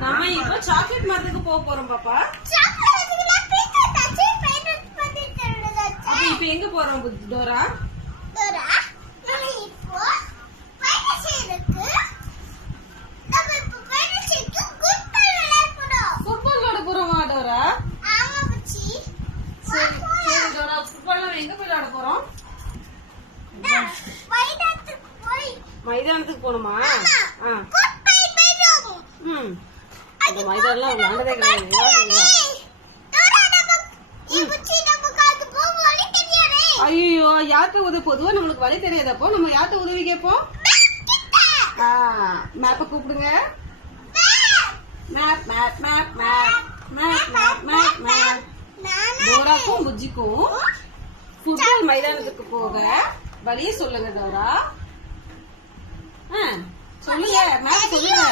நம்ம இப்போ சாக்லேட் மரத்துக்கு போக போறோம் பாப்பா. இப்ப எங்க போறோம் டோரா மைதானத்துக்கு போகணுமா ஆ. ம். அந்த மைதானம்லாம் விளையாண்டதே கிடையாது. ஐயோ யார்கிட்ட உதவி? பொதுவா நம்மளுக்கு வழி தெரியாதப்போ நம்ம யார்கிட்ட உதவி கேட்போம்? மேப்பை கூப்பிடுங்க. Map. Map map map. Map map map map? டோராக்கும் புஜ்ஜிக்கும் ஃபுட்பால் மைதானத்துக்கு போக வழிய சொல்லுங்க டோரா. சொல்லுங்க மேப் சொல்லுங்க.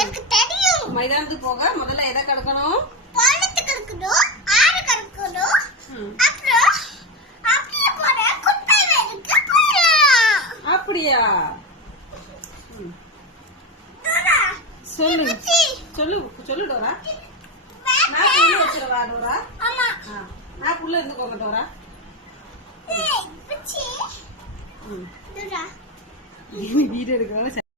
எனக்கு தெரியும். மைதானத்துக்கு போக முதல்ல எதை கடக்கணும் பாலத்துக்கு இருக்கணும் ஆறு கறக்கணும். ம், அப்புறம் அப்படியே போற குப்பை வேலைக்கு போகலாம் அப்படியா? ம், டோரா, சொல்லு. சொல்லு சொல்லு டோரா. நான் உள்ள வச்சிடவா டோரா? ஆமா. நான் உள்ள இருந்துக்கோங்க டோரா. ஏய், புச்சி, ம். 你你这个